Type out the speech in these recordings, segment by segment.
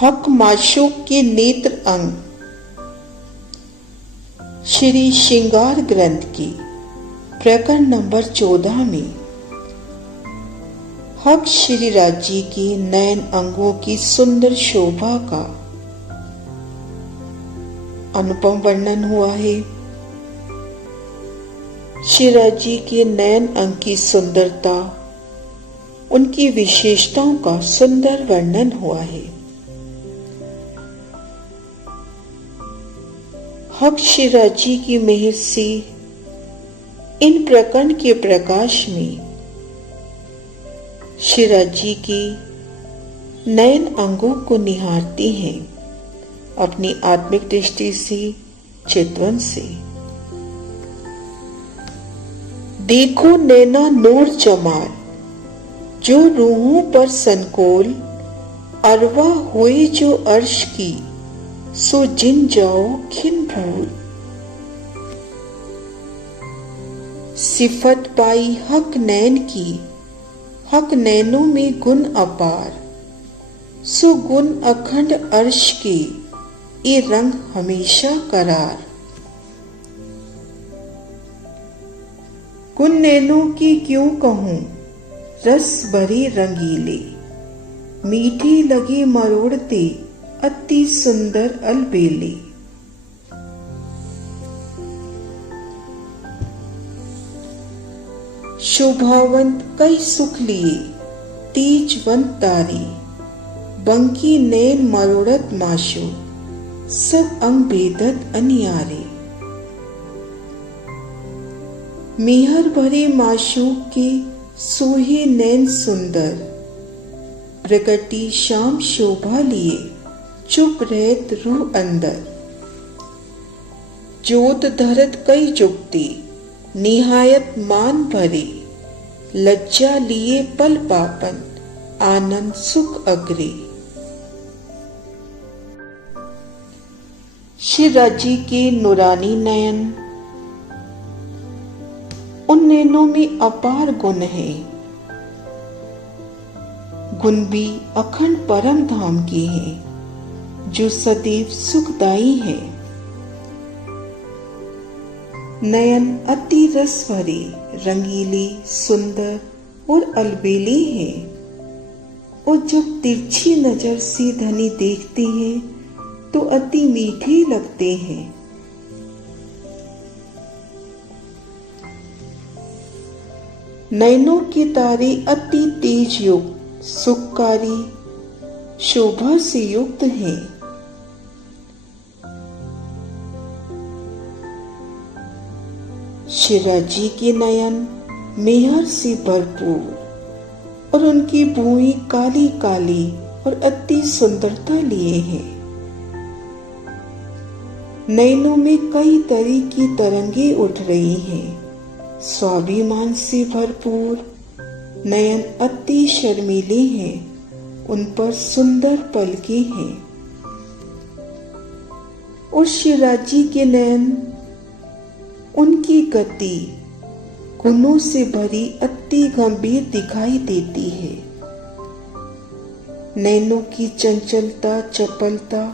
हक माशूक के नेत्र अंग श्री श्रृंगार ग्रंथ की प्रकरण नंबर 14 में हक श्री राजी के नयन अंगों की सुंदर शोभा का अनुपम वर्णन हुआ है। श्री राजी के नयन अंग की सुंदरता, उनकी विशेषताओं का सुंदर वर्णन हुआ है। हक श्री राजी की मेहर से इन प्रकरण के प्रकाश में श्री राजी की नयन अंगों को निहारते हैं अपनी आत्मिक दृष्टि से, चितवन से। देखो नैना नूर जमाल, जो रूहों पर संकोल, अरवा हुए जो अर्श की, सो जिन जाओ खिन भूल। सिफत पाई हक नैन की, हक नैनों में गुण अपार, सो गुण अखंड अर्श के, ये रंग हमेशा करार। गुण नैनों की क्यों कहूं, रस भरे रंगीले, मीठे लगे मरोड़ते, अति सुंदर अलबेले। शोभावंत कई सुख लिए, तेजवंत तारी, बंकी नैन मरोड़त माशो, सब अंग बेदत अनियारे। मेहर भरे माशूक के सोहे नैन सुंदर, प्रगटी शाम शोभा लिए, चुप रहत रूह अंदर। जोत धरत कई जुगती, निहायत मान भरे, लज्जा लिए पल पापन, आनंद सुख अग्रे। श्री राजी के नूरानी नयन, उन नैनों में अपार गुण है। गुण भी अखंड परम धाम के हैं, जो सदैव सुखदायी है। नयन अति रस भरे, रंगीले, सुंदर और अलबेले हैं, और जब तिरछी नजर से धनी देखते हैं तो अति मीठे लगते हैं। नयनों के तारे अति तेज युक्त, सुखकारी, शोभा से युक्त हैं। श्री राजी के नयन मेहर से भरपूर और उनकी भुएं काली काली और अति सुंदरता लिए हैं। नयनों में कई तरह की तरंगे उठ रही हैं। स्वाभिमान से भरपूर नयन अति शर्मीले हैं, उन पर सुंदर पलकें हैं। और श्री राजी के नयन, उनकी गति गुणों से भरी अति गंभीर दिखाई देती है। नैनों की चंचलता, चपलता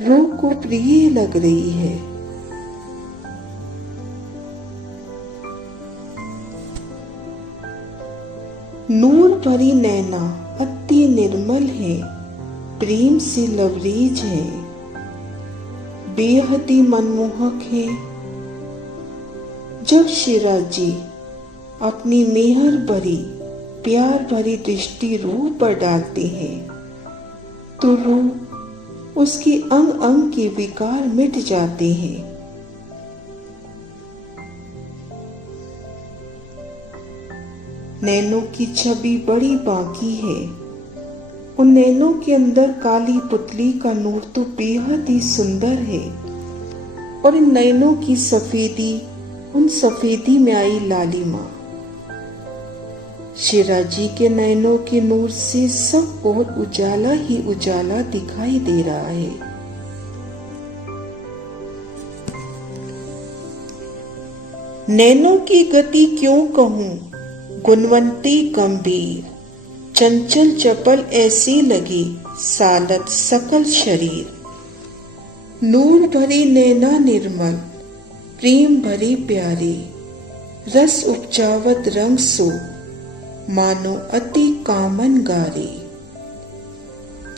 रूह को प्रिय लग रही है। नूर भरी नैना अति निर्मल है, प्रेम से लबरेज है, बेहद ही मनमोहक है। जब श्री राजी अपनी मेहर भरी, प्यार भरी दृष्टि रूह पर डालते हैं तो रूह, उसके अंग अंग के विकार मिट जाते हैं। नैनों की छवि बड़ी बाकी है। उन नैनों के अंदर काली पुतली का नूर तो बेहद ही सुंदर है, और इन नैनों की सफेदी, उन सफेदी में आई लालिमा। श्री राजी के नैनों के नूर से सब और उजाला ही उजाला दिखाई दे रहा है। नैनों की गति क्यों कहूं, गुणवंती गंभीर, चंचल चपल ऐसी लगी सालत सकल शरीर। नूर भरी नैना निर्मल प्रेम भरी प्यारी, रस उपजावत रंग सो मानो अति कामन गारी।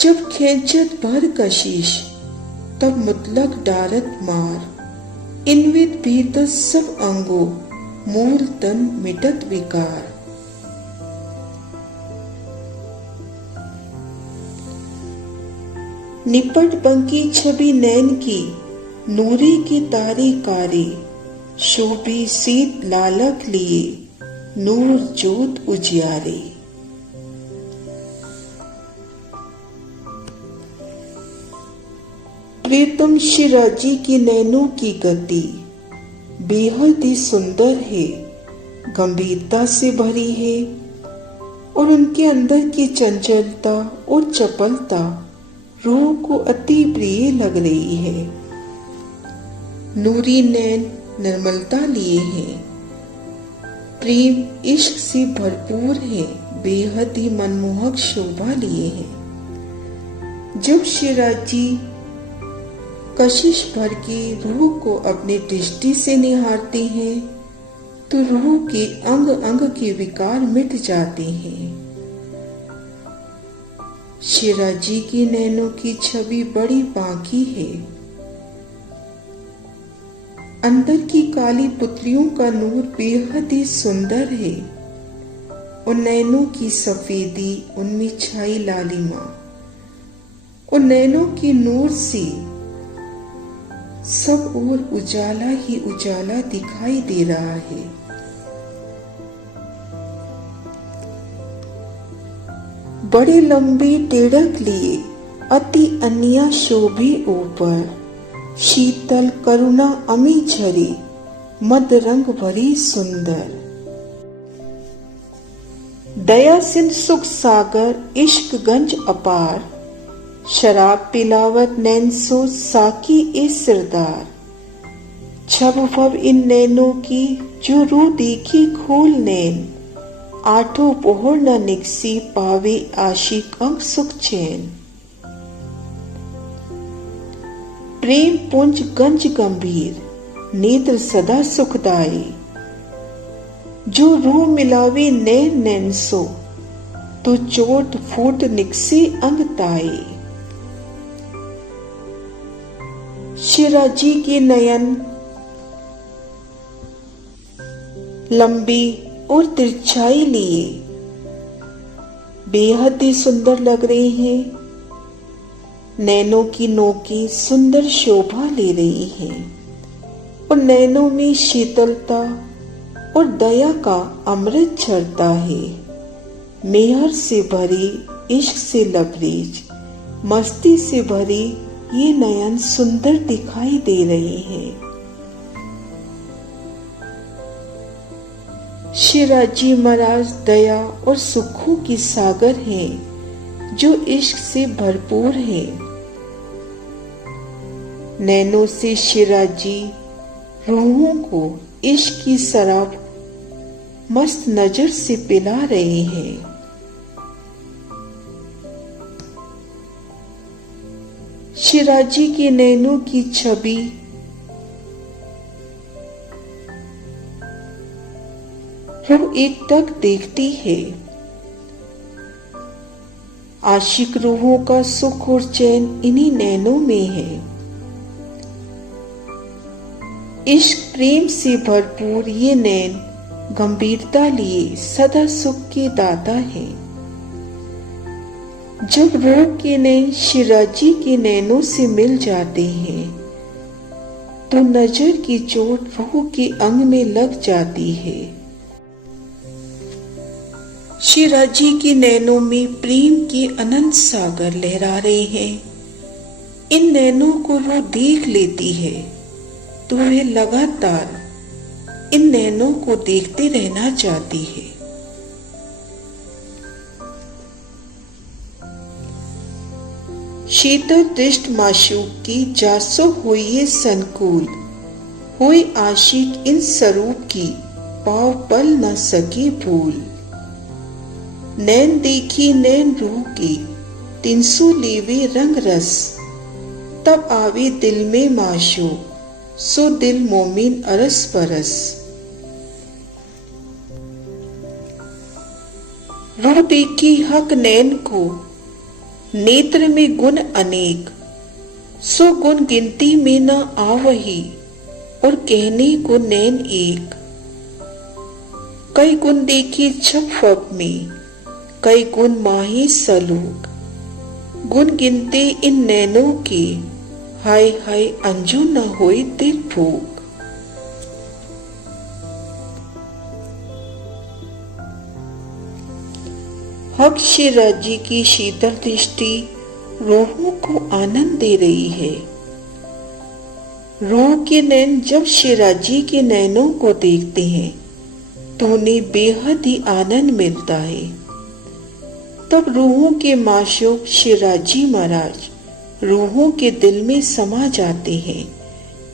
जब खेचत भर कशिश तब मुतलक डारत मार, इनवित भीत सब अंगो मूल तन मिटत विकार। निपट बंकी छवि नैन की नूरी की तारी कारी, शोभी सीत लालक लिए नूर जोत उजियारी। प्रीतम शिराजी की नैनों की गति बेहद ही सुंदर है, गंभीरता से भरी है और उनके अंदर की चंचलता और चपलता रूह को अति प्रिय लग रही है। नूरी नैन निर्मलता लिए हैं, प्रेम इश्क से भरपूर है, बेहद ही मनमोहक शोभा लिए हैं। जब शिराजी कशिश भर की रूह को अपनी दृष्टि से निहारते हैं तो रूह के अंग अंग के विकार मिट जाते हैं। शिराजी की नैनों की छवि बड़ी बांकी है, अंदर की काली पुतलियों का नूर बेहद ही सुंदर है और नैनों की सफेदी, उनमें छाई लालिमा और नैनों की नूर से सब ओर उजाला ही उजाला दिखाई दे रहा है। बड़े लंबे टेढ़क लिए अति अन्या शोभे ऊपर, शीतल करुणा अमी झरी मद रंग भरी सुंदर। दया सिंध सुख सागर इश्क गंज अपार, शराब पिलावत नैन सो साकी ए सिरदार। छब भव इन नैनों की जो रूह देखी खोल नैन, आठों पोहर न निकसी पावे आशिक अंग सुख चैन। प्रेम पुंज गंज गंभीर नेत्र सदा सुखदाई, जो रूह मिलावे नैन नैन सो तो चोट फूट निकसी अंग ताई। शिराजी के नयन लंबी और तिरछाई लिए बेहद ही सुंदर लग रहे हैं। नैनों की नोकें सुंदर शोभा ले रही हैं और नैनों में शीतलता और दया का अमृत झरता है। मेहर से भरी, इश्क से लबरेज, मस्ती से भरी ये नयन सुंदर दिखाई दे रहे हैं। शिराजी महाराज दया और सुखों की सागर हैं, जो इश्क से भरपूर है। नैनों से शिराजी रूहों को इश्क की शराब मस्त नजर से पिला रहे हैं। शिराजी के नैनों की छवि रूह एक टक देखती है। आशिक रूहों का सुख और चैन इन्हीं नैनों में है। इश्क प्रेम से भरपूर ये नैन गंभीरता लिए सदा सुख के दाता है। जब रूह के नैन शिराजी के नैनों से मिल जाते हैं तो नजर की चोट रूह के अंग में लग जाती है। शिराजी के नैनों में प्रेम के अनंत सागर लहरा रहे हैं। इन नैनों को रूह देख लेती है तो वह लगातार इन नैनों को देखते रहना चाहती है। शीतल दृष्ट माशूक की जासो होइए संकुल, होए आशिक इन स्वरूप की पाव पल न सके भूल। नैन देखी नैन रूह की 300 लेवे रंग रस, तब आवे दिल में माशूक, सो दिल मोमिन अरस परस। रूह देखी हक नैन को, नेत्र में गुण अनेक, सो गुण गिनती में न आवही, और कहने को नैन एक। कई गुण देखे छप फप में, कई गुण माही सलूक, गुण गिनते इन नैनों के, हाय हाय अंजू न होए दिल भूख। हक शिराजी की शीतल दृष्टि रूहों को आनंद दे रही है। रूह के नैन जब शिराजी के नैनों को देखते हैं तो उन्हें बेहद ही आनंद मिलता है। तब रूहों के माशूक शिराजी महाराज रूहों के दिल में समा जाते हैं।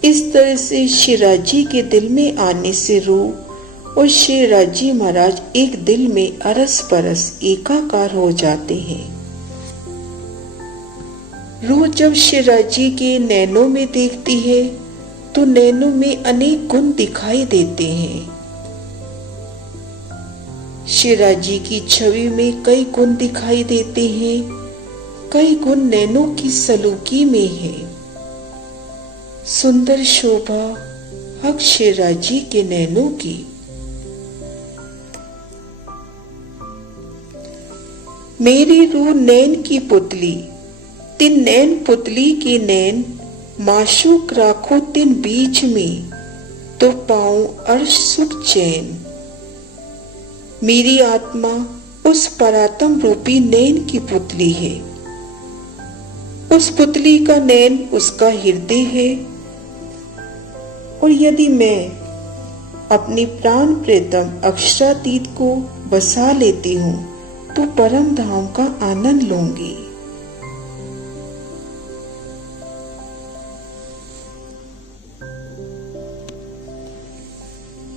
इस तरह से शिराजी के दिल में आने से रूह और शिराजी महाराज एक दिल में अरस परस एकाकार हो जाते हैं। रूह जब शिराजी के नैनों में देखती है तो नैनों में अनेक गुण दिखाई देते हैं। शिराजी की छवि में कई गुण दिखाई देते हैं, कई गुण नैनों की सलूकी में है। सुंदर शोभा हक शिराजी के नैनों की। मेरी रूह नैन की पुतली, तिन नैन पुतली के नैन, माशूक राखो तिन बीच में, तो पाऊं अर्श सुख चैन। मेरी आत्मा उस परात्म रूपी नैन की पुतली है। उस पुतली का नैन उसका हृदय है, और यदि मैं अपनी प्राण प्रियतम अक्षरातीत को बसा लेती हूँ तो परम धाम का आनंद लूंगी।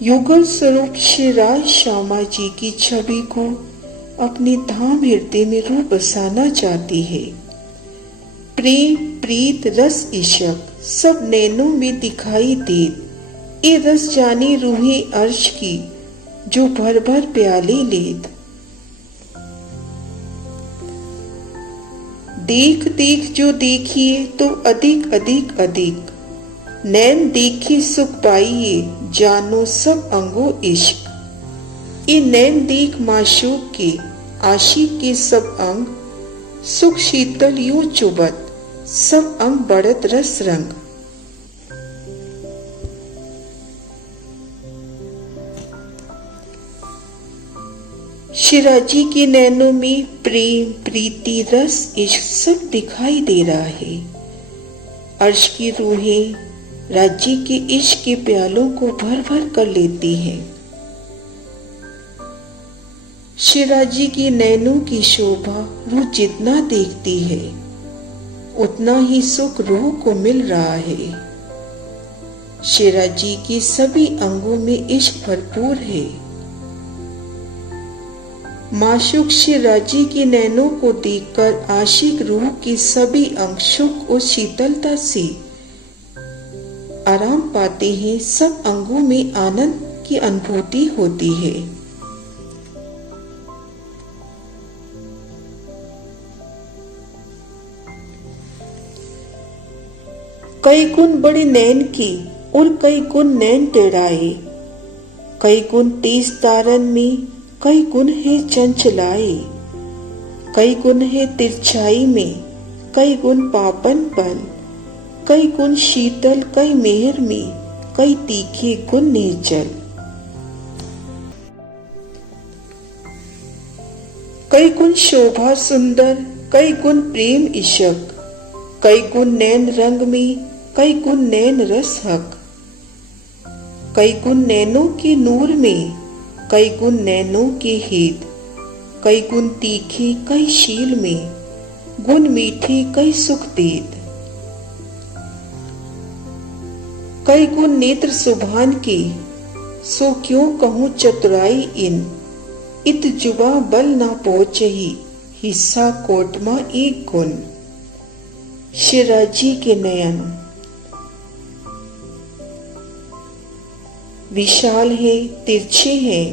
युगल स्वरूप श्री राज श्यामा जी की छवि को अपने धाम हृदय में रूह बसाना चाहती है। प्रेम प्रीत रस इशक सब नैनों में दिखाई देत, ए रस जानी रूहें अर्श की, जो भर भर प्याले लेत। देख देख जो देखिए तो अधिक अधिक अधिक, नैन देखी सुख पाइए, जानो सब अंगो इश्क। ये नैन देख माशूक के, आशिक के सब अंग, सुख शीतल यूं चुबत, सब अंग बढ़त रस रंग। शिराजी के नैनों में प्रेम प्रीति रस इश्क सब दिखाई दे रहा है। अर्श की रूहें राज्य के इश्क के प्यालों को भर भर कर लेती हैं। शिराजी की नैनों की शोभा रूह जितना देखती है उतना ही सुख रूह को मिल रहा है। शिराजी की सभी अंगों में इश्क भरपूर है। माशूक शिराजी की नैनों को देखकर आशिक रूह की सभी अंग सुख और शीतलता से आराम पाते हैं। सब अंगों में आनंद की अनुभूति होती है। कई गुण बड़े नैन की और कई गुण नैन टेढ़ाए, कई गुण तेज तारन में, कई गुण है चंचलाए, कई गुण है तिरछाई में, कई गुण पापनपन, कई गुण शीतल, कई मेहर में, कई तीखे गुण निर्जल। कई गुण शोभा सुंदर, कई गुण प्रेम इशक, कई गुण नैन रंग में, कई गुण नैन रस हक, कई गुण नैनों के नूर में, कई गुण नैनों के हित, कई गुण तीखे कई शील में, गुण मीठे कई सुख देत। कई गुण नेत्र सुभान के, सो क्यों कहूँ चतुराई इन, इत जुबा बल ना पहुंचही, हिस्सा कोटमा एक गुण। शिराजी के नयन विशाल है, तिरछे हैं,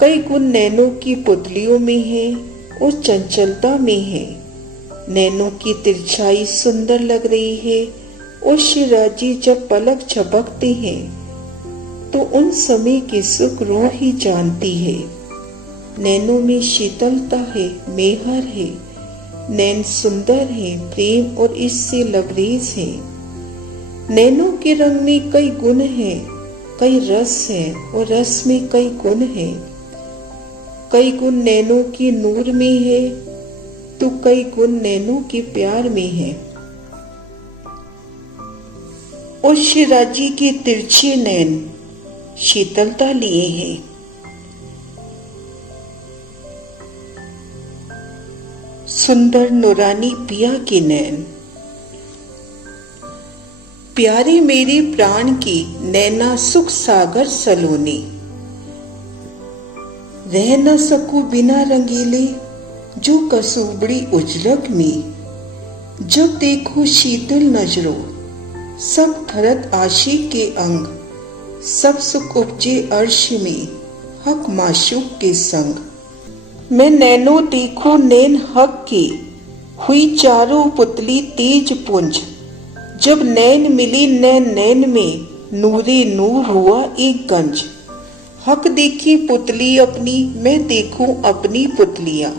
कई गुण नैनों की पुतलियों में है और चंचलता में है। नैनों की तिरछाई सुंदर लग रही है और शिराजी जब पलक झपकते हैं तो उन समय के सुख रूह ही जानती है। नैनों में शीतलता है, मेहर है, नैन सुंदर है, प्रेम और इससे लबरेज है। नैनों के रंग में कई गुण हैं, कई रस है और रस में कई गुण हैं। कई गुण नैनों की नूर में है तो कई गुण नैनों के प्यार में है। और शिराजी के तिरछे नैन शीतलता लिए हैं। सुंदर नूरानी पिया के नैन प्यारे मेरे प्राण की नैना सुख सागर सलोनी। रह न सकूं बिना रंगीले जो कसूबड़ी उजलक में। जब देखो शीतल नजरों सब धरत आशिक के अंग। सब सुख उपजे अर्श में हक माशूक के संग। मैं नैनो देखूं नैन हक के हुई चारों पुतली तेज पुंज। जब नैन मिली नैन नैन में नूरे नूर हुआ एक गंज। हक देखी पुतली अपनी मैं देखूं अपनी पुतलियां।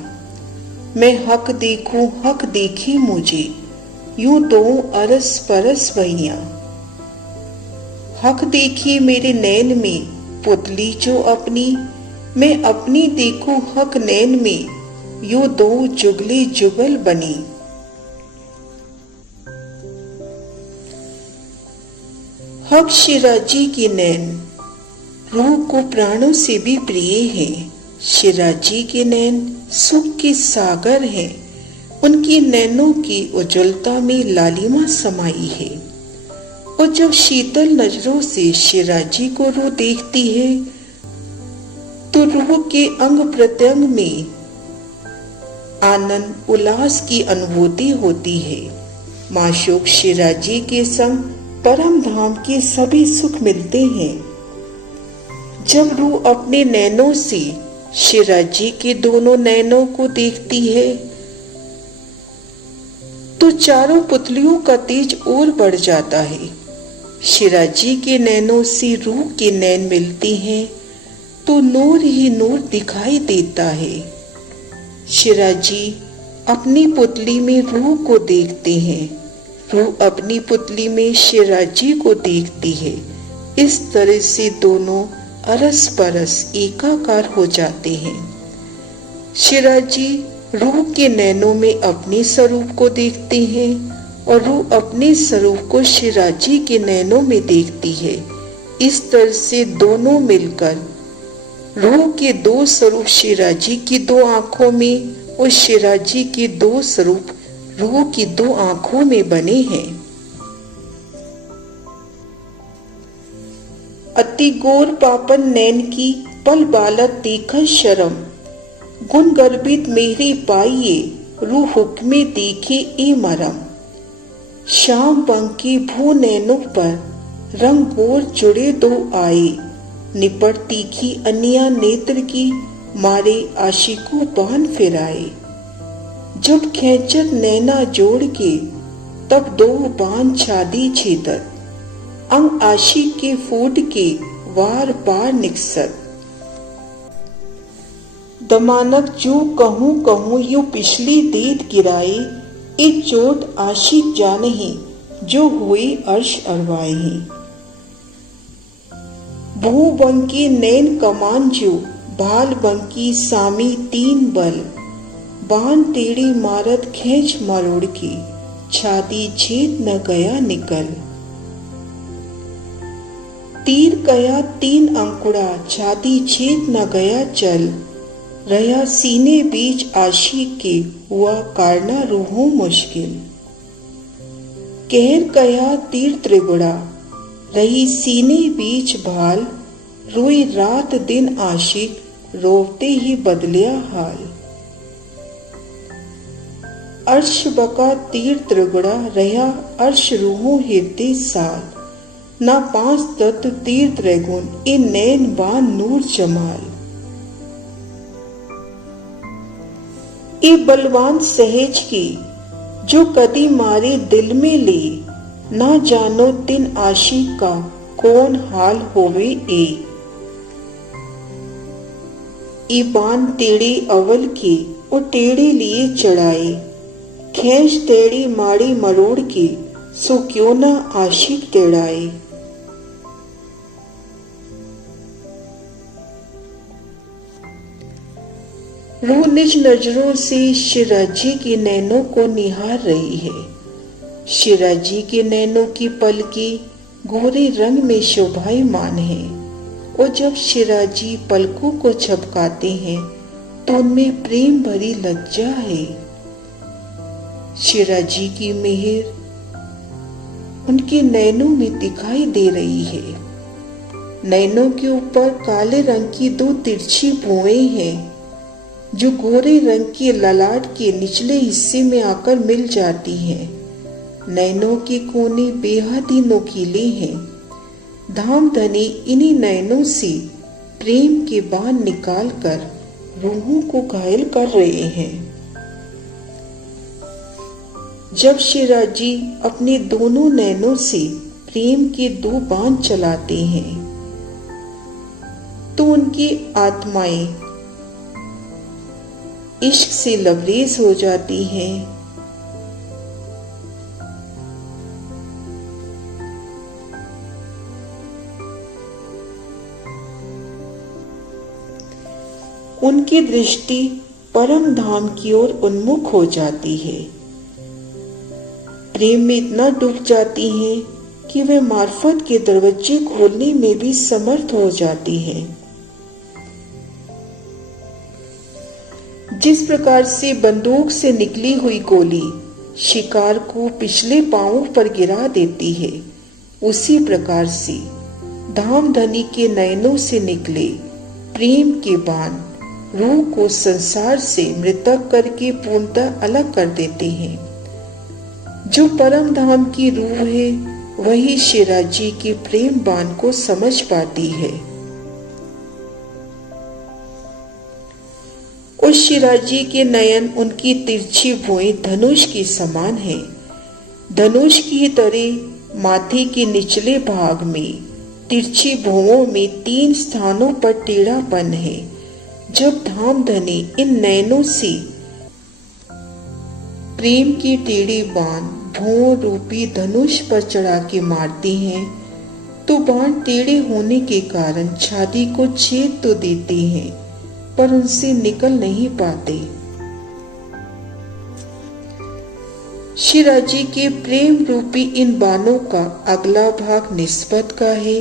मैं हक देखूं हक देखी मुझे यूं दो अरस परस वहियां। हक देखी मेरे नैन में पुतली जो अपनी मैं अपनी देखूं हक नैन में यूं दो जुगले जुगल बनी। हक शिराजी की नैन रूह को प्राणों से भी प्रिय है। शिराजी के नैन सुख के सागर हैं। उनकी नैनों की उज्ज्वलता में लालिमा समाई है। और जब शीतल नजरों से शिराजी को रूह देखती है तो रूह के अंग प्रत्यंग में आनंद उल्लास की अनुभूति होती है। माशूक शिराजी के संग परम धाम के सभी सुख मिलते हैं। जब रूह अपने नैनों से शिराजी के दोनों नैनों को देखती है तो चारों पुतलियों का तेज और बढ़ जाता है। शिराजी के नैनों से रूह के नैन मिलती हैं तो नूर ही नूर दिखाई देता है। शिराजी अपनी पुतली में रूह को देखते हैं, रूह अपनी पुतली में शिराजी को देखती है। इस तरह से दोनों अरस परस एकाकार हो जाते हैं। शिराजी रूह के नैनों में अपने स्वरूप को देखते हैं और रूह अपने स्वरूप को शिराजी के नैनों में देखती है। इस तरह से दोनों मिलकर रूह के दो स्वरूप शिराजी की दो आंखों में और शिराजी के दो स्वरूप रूह की दो आंखों में बने हैं। अति गोर पापन नैन की पल बालत देखा शर्म। गुण गर्भित मेरी पाइये रूह हुक्मे देखे ए मरम। शाम बंकी भू नैनों पर रंग गोर जुड़े दो आए। निपट तीखी अनिया नेत्र की मारे आशिकों बान फिराए। जब खेचत नैना जोड़ के तब दो बान छादी छेदत। अंग आशिक के फूट के वार पार निकसत। दमानक जो कहूँ कहूँ यू पिछली देत गिराए। एक चोट आशिक जानही जो हुए अर्श अरवाए। भू बंकी नैन कमान जो भाल बंकी सामी तीन बल। बान टेढ़ी मारत खेच मरोड़ की छाती छेद न गया निकल। तीर कया तीन अंकुड़ा छाती छेद न गया चल। रहा सीने बीच आशिक के हुआ काटना रूहों मुश्किल। कहर कया तीर त्रिबुड़ा रही सीने बीच भाल। रोई रात दिन आशिक रोवते ही बदलिया हाल। अर्श बका तीर त्रिगुड़ा रहा अर्श रूहों हिरते साल। ना पांच तत्व तीर त्रैगुण ए नैन बान नूर जमाल। ए बलवान सहज की जो कदी मारे दिल में ले। ना जानो तिन आशिक का कौन हाल होवे ए बान टेढ़े अवल के और टेढ़े लिए चढ़ाए। खैच टेढ़ी माड़ी मरोड़ के सो क्यों ना आशिक टेढ़ाए। रूह निज नजरों से शिराजी के नैनों को निहार रही है। शिराजी के नैनों की पलकी गोरे रंग में शोभायमान है और जब शिराजी पलकों को झपकाते हैं तो उनमें प्रेम भरी लज्जा है। शिराजी की मेहर उनके नैनों में दिखाई दे रही है। नैनों के ऊपर काले रंग की दो तिरछी भुएं हैं जो गोरे रंग के ललाट के निचले हिस्से में आकर मिल जाती हैं। नैनों के कोने बेहद ही नोकीले हैं। धामधनी इन्हीं नैनों से प्रेम के बाण निकालकर रूहों को घायल कर रहे हैं। जब शिराजी अपने दोनों नैनों से प्रेम के दो बाण चलाते हैं तो उनकी आत्माएं इश्क से लबरेज हो जाती हैं। उनकी दृष्टि परम धाम की ओर उन्मुख हो जाती है। प्रेम में इतना डूब जाती हैं कि वे मार्फत के दरवाजे खोलने में भी समर्थ हो जाती हैं। जिस प्रकार से बंदूक से निकली हुई गोली शिकार को पिछले पांवों पर गिरा देती है, उसी प्रकार से धामधनी के नयनों से निकले प्रेम के बाण रूह को संसार से मृतक करके पूर्णतः अलग कर देते हैं। जो परम धाम की रूह है वही शिराजी के प्रेम बाण को समझ पाती है। उस शिराजी के नयन उनकी तिरछी भुएं धनुष की समान है। धनुष की तरह माथे के निचले भाग में तिरछी भुवों में 3 स्थानों पर टेढ़ापन है। जब धामधनी इन नयनों से प्रेम की टेढ़ी बाण भुवों रूपी धनुष पर चढ़ा के मारती हैं तो बाण टेढ़े होने के कारण छाती को छेद तो देते हैं पर उनसे निकल नहीं पाते। शिराजी के प्रेम रूपी इन बाणों का अगला भाग निस्बत का है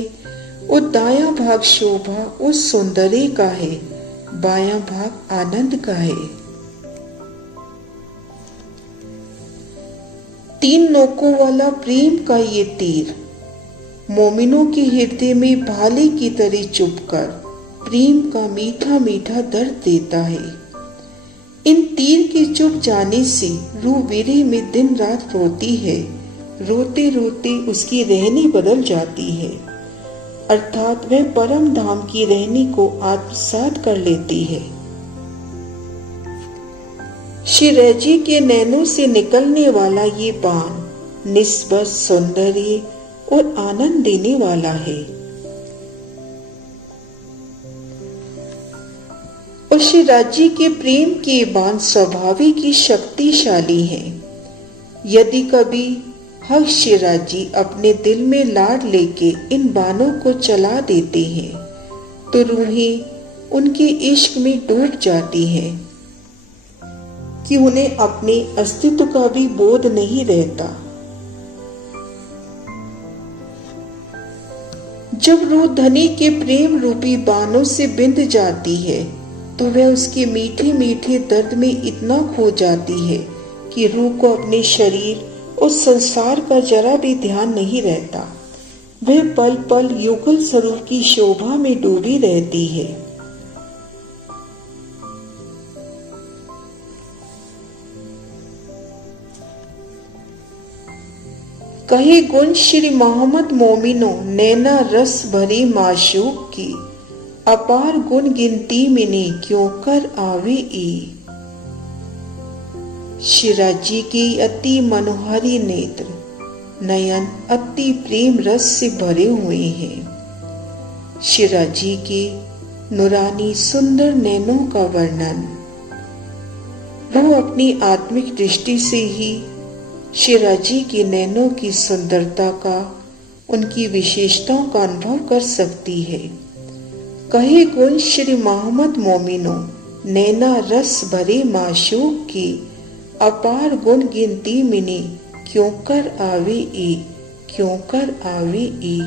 और दायां भाग शोभा और सौंदर्य का है, बायां भाग आनंद का है। 3 नोकों वाला प्रेम का ये तीर मोमिनों के हृदय में भाले की तरह चुभकर प्रेम का मीठा मीठा दर्द देता है। इन तीर के चुभ जाने से रूह विरह में दिन रात रोती है। रोते रोते उसकी रहनी बदल जाती है, अर्थात वह परम धाम की रहनी को आत्मसात कर लेती है। शिराजी के नैनों से निकलने वाला ये बाण निस्बत सौंदर्य और आनंद देने वाला है। और शिराजी के प्रेम के बाण स्वाभाविक ही शक्तिशाली हैं। यदि कभी हक शिराजी अपने दिल में लाड लेके इन बाणों को चला देते हैं तो रूहें उनके इश्क में डूब जाती हैं कि उन्हें अपने अस्तित्व का भी बोध नहीं रहता। जब रूह धनी के प्रेम रूपी बाणों से बिंध जाती है तो वह उसके मीठे मीठे दर्द में इतना खो जाती है कि रूह को अपने शरीर और संसार का जरा भी ध्यान नहीं रहता। वह पल पल युगल स्वरूप की शोभा में डूबी रहती है। कहे गुण श्री मोहम्मद मोमिनो नैना रस भरी माशूक की, अपार गुण गिनती मिनी क्यों कर आवे ई। शिराजी की अति मनोहारी नेत्र, नयन अति प्रेम रस से भरे हुए हैं। शिराजी के नूरानी सुंदर नैनों का वर्णन, वो अपनी आत्मिक दृष्टि से ही शिराजी के नैनों की सुंदरता का, उनकी विशेषताओं का अनुभव कर सकती है। कहे गुण श्री मोहम्मद मोमिनो नैना रस भरे माशूक की, अपार गुण गिनती मिनी क्यों कर आवे ई, क्यों कर आवे ई।